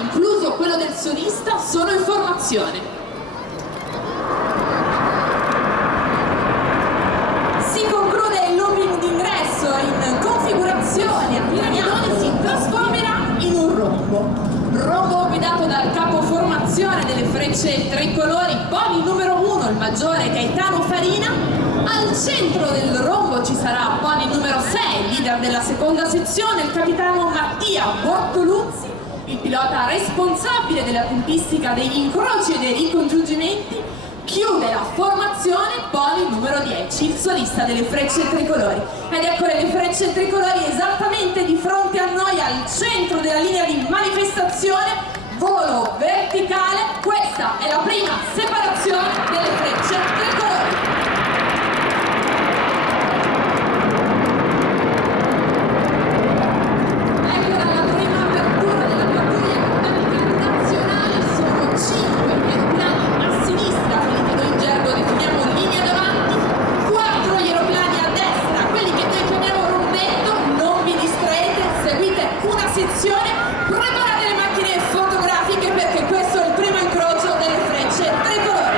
incluso quello del solista, sono in formazione. Si conclude il looping d'ingresso in configurazione a piramidone, si trasformerà in un rombo guidato dal capo formazione delle frecce tricolori, pony numero 1, il maggiore Gaetano Farina. Al centro del rombo ci sarà pony numero 6, leader della seconda sezione, il capitano Mattia Bortoluzzi, il pilota responsabile della tempistica degli incroci e dei ricongiungimenti. Chiude la formazione pony numero 10, il solista delle frecce tricolori. Ed eccole le frecce tricolori esattamente di fronte a noi, al centro della linea di manifestazione. Volo verticale, questa è la prima separazione delle frecce tricolori. Preparate le macchine fotografiche perché questo è il primo incrocio delle frecce tricolori.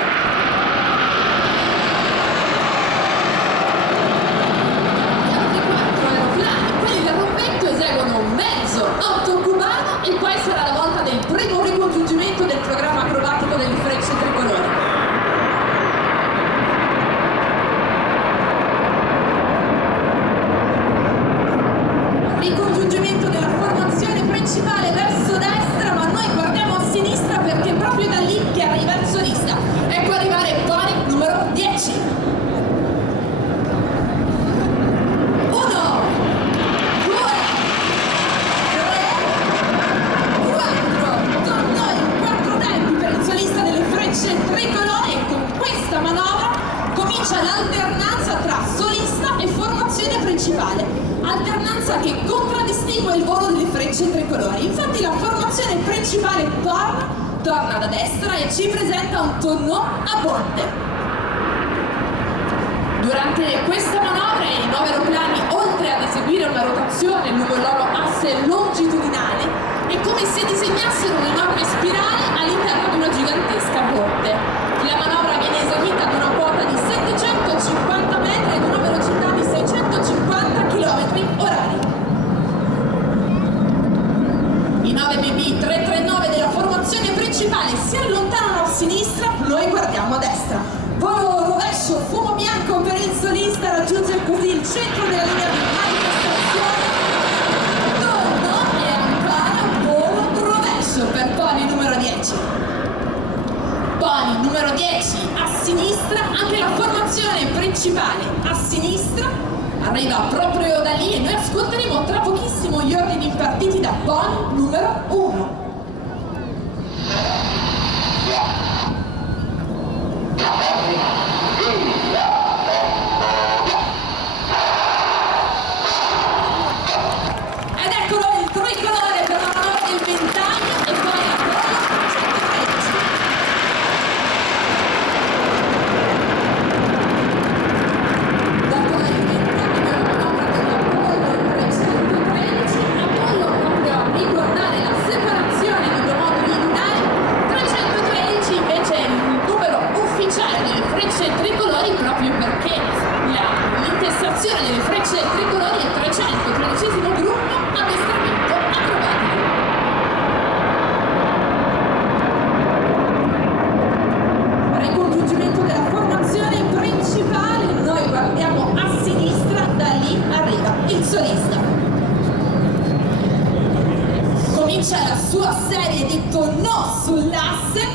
Gli altri 4 aeroplani, quelli del rompetto, eseguono un mezzo autocubano e poi sarà la volta del primo ricongiungimento del programma acrobatico delle frecce tricolori. Ricongiungimento della formazione principale verso destra, ma noi guardiamo a sinistra perché è proprio da lì che arriva il solista. Ecco arrivare pony numero 10. 1, 2, 3, 4. Con noi 4 tempi per il solista delle frecce tricolori, e con questa manovra comincia l'alternanza tra solista e formazione principale. Alternanza che contraddistingue il volo delle frecce tricolori. Infatti la formazione principale torna da destra e ci presenta un tonneau a botte. Durante questa manovra i 9 aeroplani, oltre ad eseguire una rotazione lungo il loro asse longitudinale, è come se disegnassero un'enorme spirale all'interno di una gigantesca botte. La manovra viene eseguita ad una quota di 750 metri ed una velocità di 650 km/h. I 9 BB 339 della formazione principale si allontanano a sinistra, noi guardiamo a destra. Volo rovescio, fumo bianco per il solista, raggiunge così il centro della linea di manifestazione. Torno e ancora volo rovescio per pony numero 10. Pony numero 10 a sinistra, anche la formazione principale a sinistra arriva proprio da lì e noi ascolteremo tra pochissimo gli ordini impartiti da pony numero 1. Ed eccolo il tricolore per la manovra del ventaglio e poi la prova 113. Dopo il ventaglio della manovra dell'Apollo 313, Apollo proprio a ricordare la separazione tonneau sull'asse,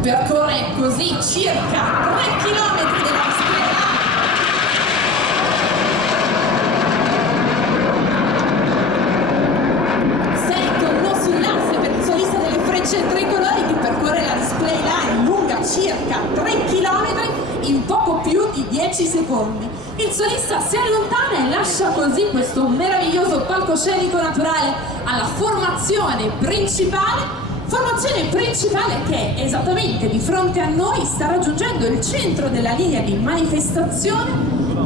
percorre così circa 3 km della strada. Tricolori che percorre la display line lunga circa 3 km in poco più di 10 secondi. Il solista si allontana e lascia così questo meraviglioso palcoscenico naturale alla formazione principale che esattamente di fronte a noi sta raggiungendo il centro della linea di manifestazione,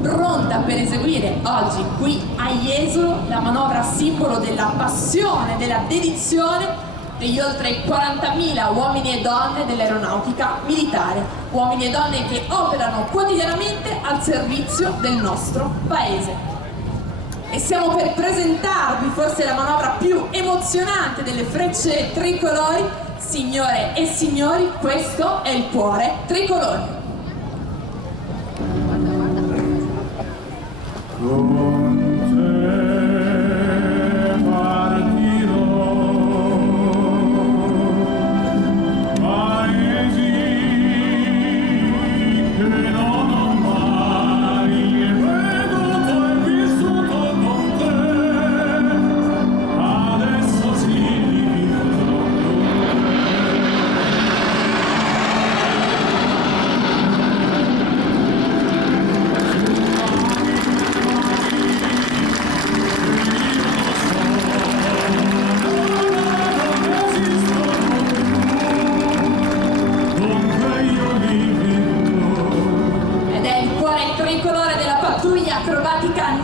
pronta per eseguire oggi qui a Jesolo la manovra simbolo della passione, della dedizione degli oltre 40.000 uomini e donne dell'aeronautica militare, uomini e donne che operano quotidianamente al servizio del nostro paese. E stiamo per presentarvi forse la manovra più emozionante delle frecce tricolori. Signore e signori, questo è il cuore tricolore.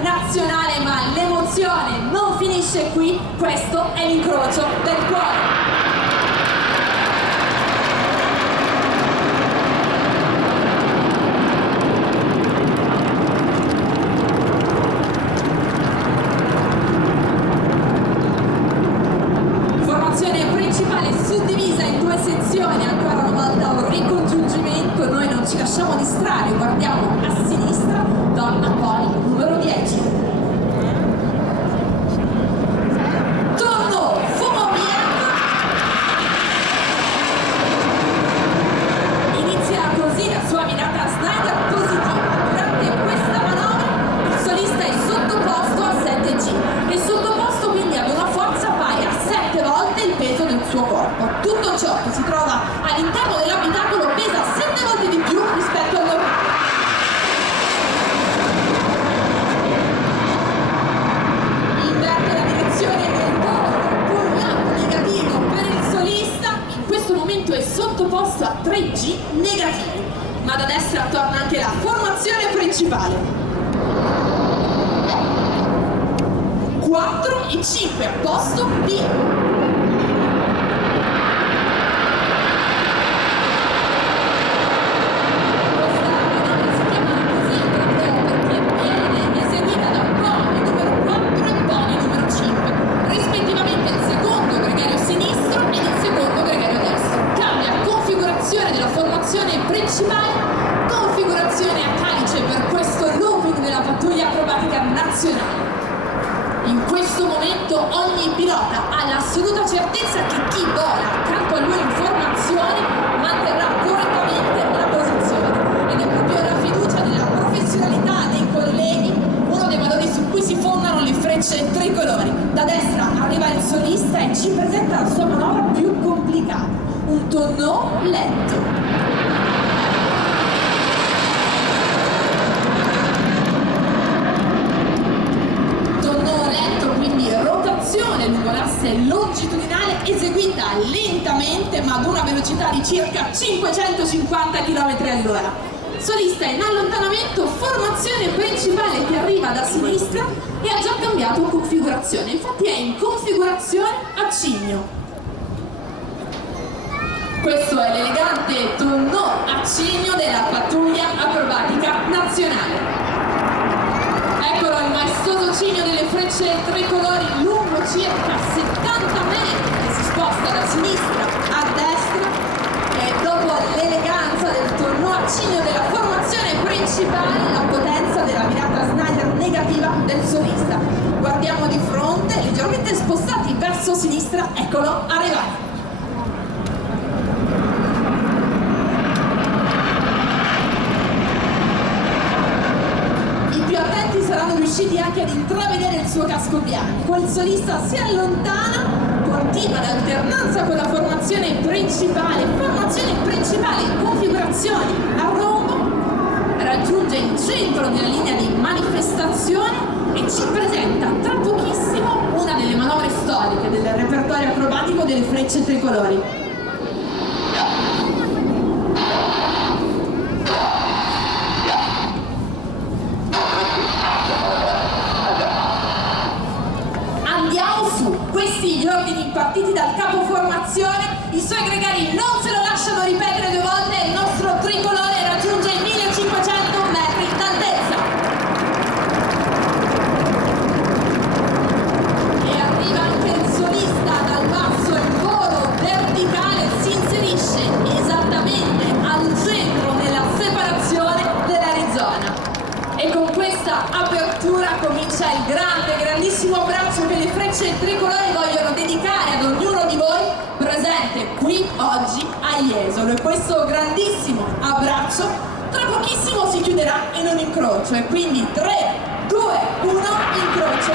Nazionale, ma l'emozione non finisce qui, questo è l'incrocio del cuore. Formazione principale suddivisa in due sezioni, ancora una volta un ricongiungimento, noi non ci lasciamo distrarre, guardiamo a sinistra, donna poi numero 10. Tutto ciò che si trova all'interno dell'abitacolo pesa 7 volte di più rispetto al normale. Inverte la direzione del volo con lampo negativo per il solista, in questo momento è sottoposto a 3G negativi, ma da destra torna anche la formazione principale. 4 e 5 a posto B. Configurazione a calice per questo looping della pattuglia acrobatica nazionale. In questo momento ogni pilota ha l'assoluta certezza che chi vola accanto a lui in formazione manterrà correttamente la posizione, ed è proprio la fiducia della professionalità dei colleghi uno dei valori su cui si fondano le frecce tricolori. Da destra arriva il solista e ci presenta la sua manovra più complicata, un tonneau lento. Lungo l'asse longitudinale eseguita lentamente ma ad una velocità di circa 550 km/h. Solista in allontanamento, formazione principale che arriva da sinistra e ha già cambiato configurazione, infatti è in configurazione a cigno. Questo è l'elegante tonneau a cigno della pattuglia acrobatica nazionale. Eccolo il maestoso cigno delle frecce tricolori, lungo circa 70 metri, che si sposta da sinistra a destra, e dopo l'eleganza del tonneau a cigno della formazione principale, la potenza della virata Snyder negativa del solista. Guardiamo di fronte, leggermente spostati verso sinistra il solista si allontana, continua l'alternanza con la formazione principale in configurazioni a rombo, raggiunge il centro della linea di manifestazione e ci presenta tra pochissimo una delle manovre storiche del repertorio acrobatico delle frecce tricolori. Andiamo su, questi gli ordini impartiti dal capo formazione, i suoi gregari non se lo lasciano ripetere 2 volte e il nostro tricolore raggiunge i 1500 metri d'altezza. E arriva anche il solista dal basso, il volo verticale si inserisce esattamente al centro della separazione dell'Arizona. E con questa apertura comincia il grandissimo abbraccio che le frecce tricolori vogliono dedicare ad ognuno di voi presente qui oggi a Jesolo. E questo grandissimo abbraccio tra pochissimo si chiuderà in un incrocio e quindi 3, 2, 1, incrocio.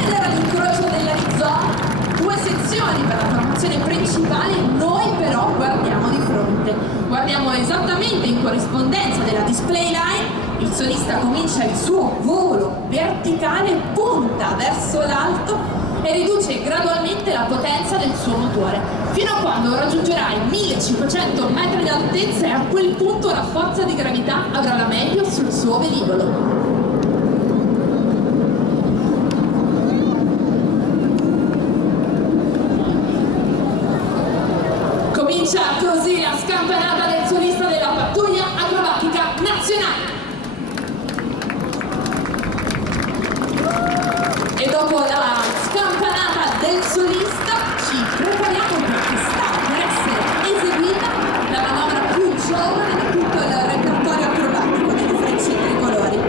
Ed era l'incrocio dell'Arizona, 2 sezioni per la formazione principale, noi però guardiamo di fronte, guardiamo esattamente in corrispondenza della display line. Il solista comincia il suo volo verticale, punta verso l'alto e riduce gradualmente la potenza del suo motore, fino a quando raggiungerà i 1500 metri d'altezza e a quel punto la forza di gravità avrà la meglio sul suo velivolo. Comincia così la scampanata del solista della pattuglia acrobatica nazionale. E dopo la scampanata del solista ci prepariamo perché sta per essere eseguita la manovra più giovane di tutto il repertorio acrobatico delle frecce tricolori.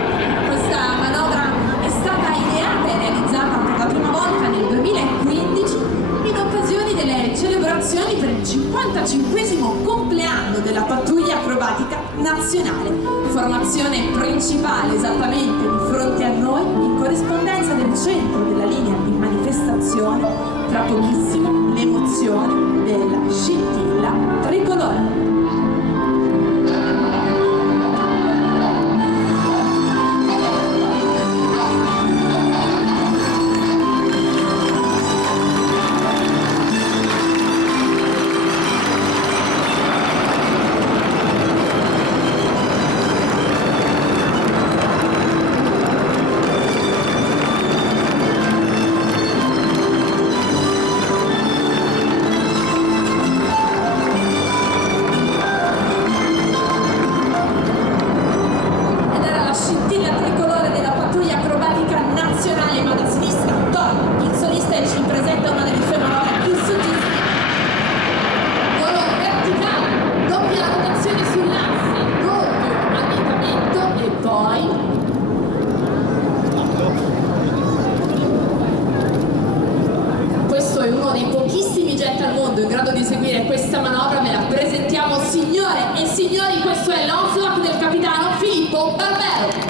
Questa manovra è stata ideata e realizzata per la prima volta nel 2015 in occasione delle celebrazioni per il 55esimo compleanno della pattuglia acrobatica nazionale. Formazione principale esattamente di fronte a noi, in corrispondenza del centro della linea di manifestazione, tra pochissimo l'emozione della scintilla tricolore. In grado di eseguire questa manovra, ve la presentiamo, signore e signori, questo è l'Onslaught del capitano Filippo Barbero.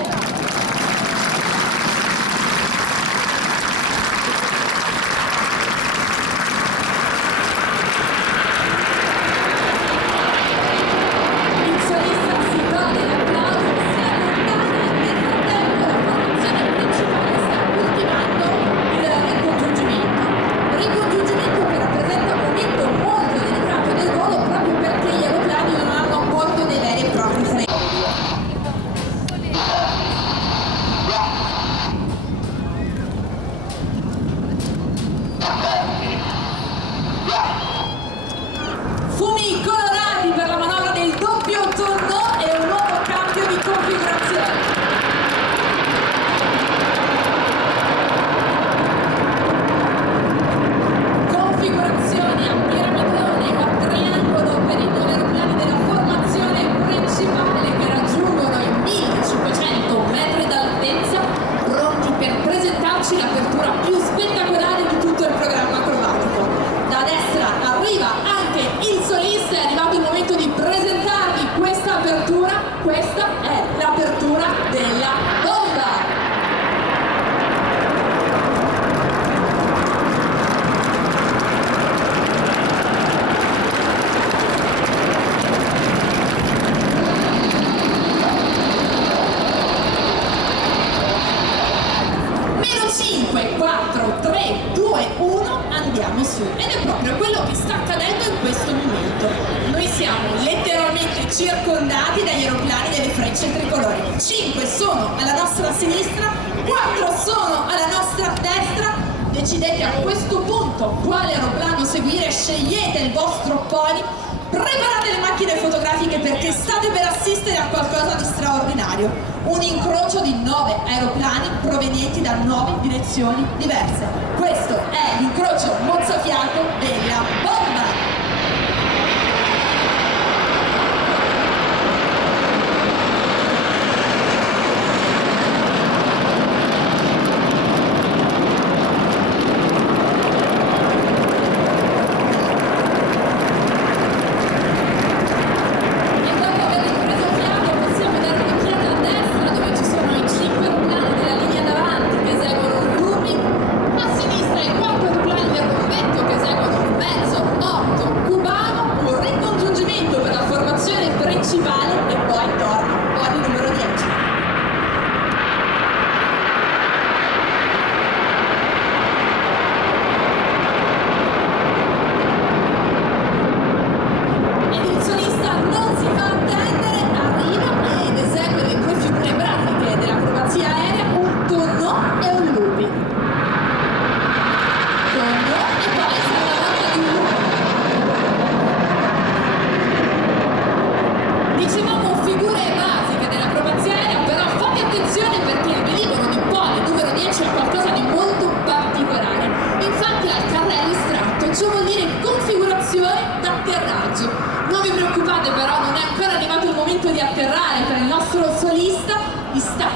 5, 4, 3, 2, 1, andiamo su. Ed è proprio quello che sta accadendo in questo momento. Noi siamo letteralmente circondati dagli aeroplani delle frecce tricolori. 5 sono alla nostra sinistra, 4 sono alla nostra destra. Decidete a questo punto quale aeroplano seguire, scegliete il vostro pony, preparate le macchine fotografiche perché state per assistere a qualcosa di straordinario. Un incrocio di 9 aeroplani provenienti da 9 direzioni diverse. Questo è l'incrocio mozzafiato della bomba!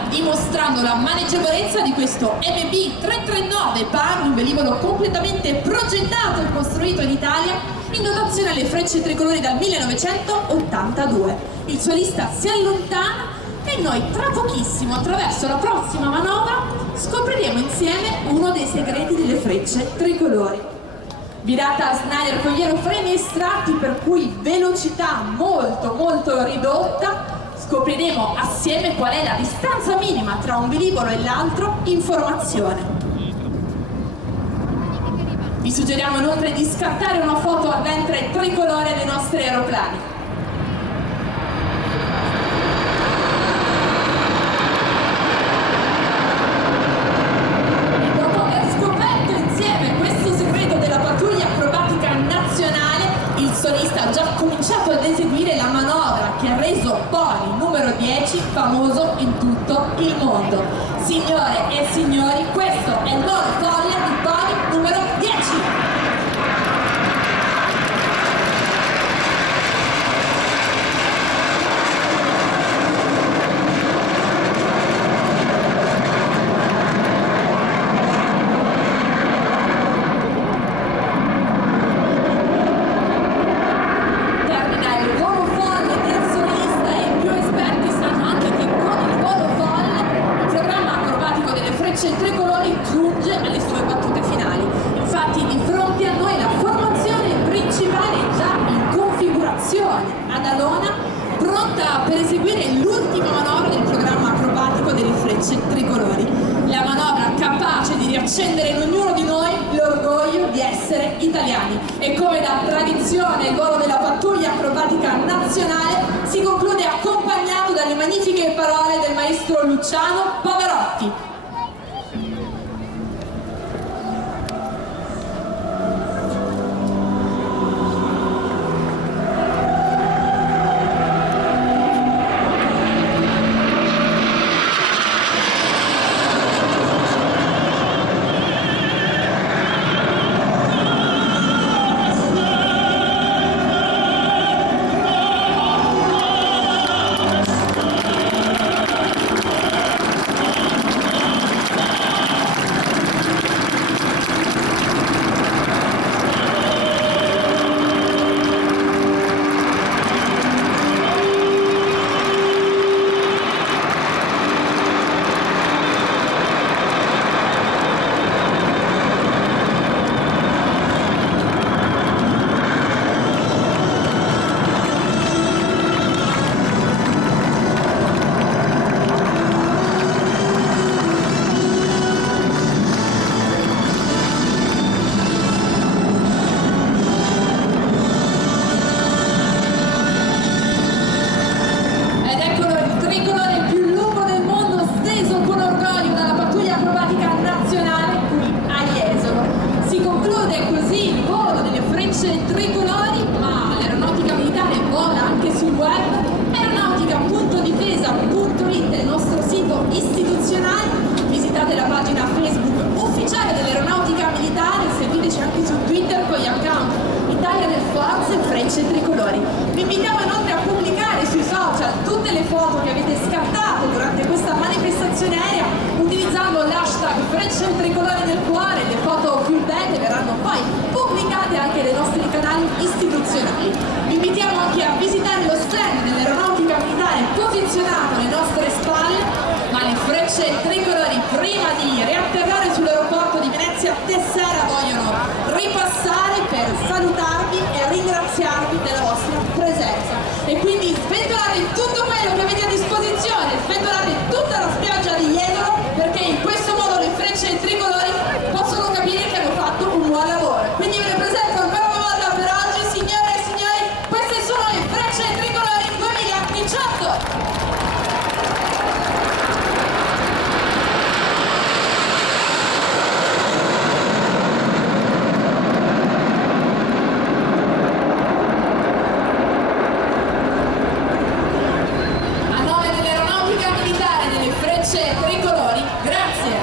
Dimostrando la maneggevolezza di questo MB339 PAR, un velivolo completamente progettato e costruito in Italia in dotazione alle frecce tricolori dal 1982. Il solista si allontana e noi tra pochissimo, attraverso la prossima manovra, scopriremo insieme uno dei segreti delle frecce tricolori. Virata a Snyder con gli aerofreni estratti, per cui velocità molto ridotta. Scopriremo assieme qual è la distanza minima tra un velivolo e l'altro in formazione. Vi suggeriamo inoltre di scattare una foto al ventre tricolore dei nostri aeroplani. E dopo aver scoperto insieme questo segreto della pattuglia acrobatica nazionale, il solista ha già cominciato ad eseguire la manovra che ha reso Pony numero 10 famoso in tutto il mondo. Signore e signori, questo è il volo folle di Pony numero 10. Il tricolore giunge alle sue battute finali. Infatti di fronte a noi la formazione principale è già in configurazione ad Alona, pronta per eseguire l'ultima manovra del programma acrobatico delle frecce tricolori. La manovra capace di riaccendere in ognuno di noi l'orgoglio di essere italiani. E come da tradizione il volo della pattuglia acrobatica nazionale si conclude accompagnato dalle magnifiche parole del maestro Luciano Pavarotti. Frecce tricolori nel cuore, le foto più belle verranno poi pubblicate anche nei nostri canali istituzionali. Vi invitiamo anche a visitare lo stand dell'Aeronautica Militare posizionato alle nostre spalle, ma le frecce tricolori prima di riatterrare sull'aeroporto di Venezia Tessera vogliono ripassare per salutarvi e ringraziarvi della vostra presenza. E quindi sventolate tutto quello che avete a disposizione, sventolate tutta la spiaggia di Jesolo, perché in questo modo le frecce tricolori possono capire che hanno fatto un buon lavoro. Quindi ve le presento ancora una volta per oggi, signore e signori, queste sono le frecce tricolori 2018! Tricolori, grazie!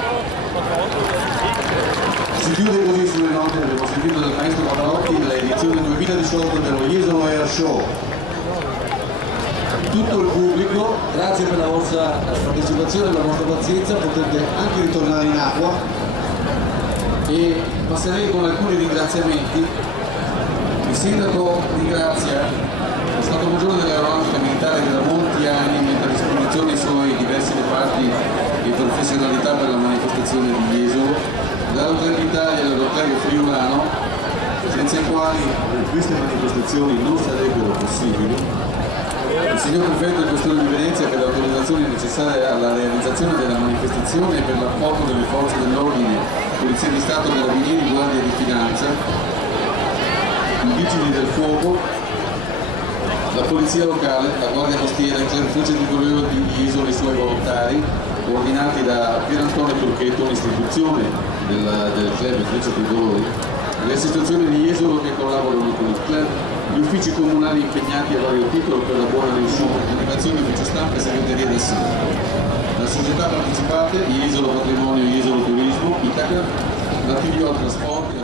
Si chiude così sulle note, abbiamo sentito dal maestro Pavarotti l'edizione 2018 dello Jesolo Air Show. Tutto il pubblico, grazie per la vostra partecipazione e la vostra pazienza, potete anche ritornare in acqua e passerei con alcuni ringraziamenti. Il sindaco ringrazia lo Stato Maggiore dell'Aeronautica Militare che da molti anni mette a disposizione i suoi diversi reparti di professionalità per la manifestazione di Jesolo, l'Aeroclub Italia e l'Aeroclub Friulano, senza i quali queste manifestazioni non sarebbero possibili. Il signor Prefetto del Questore di Venezia per l'autorizzazione necessaria alla realizzazione della manifestazione e per l'apporto delle forze dell'ordine, Polizia di Stato, Carabinieri, Guardia di Finanza, i Vigili del Fuoco, la Polizia Locale, la Guardia Costiera, il Club Frecce Tricolore di Jesolo e i suoi volontari, coordinati da Pier Antonio Turchetto, un'istituzione del Club Frecce Tricolori, le associazioni di Jesolo che collaborano con il club, gli uffici comunali impegnati a vario titolo per la buona riuscita, comunicazione, ufficio stampa e segreteria del sindaco. La società partecipate, Jesolo Patrimonio, Jesolo Turismo, Itaca, la TVO Trasporti,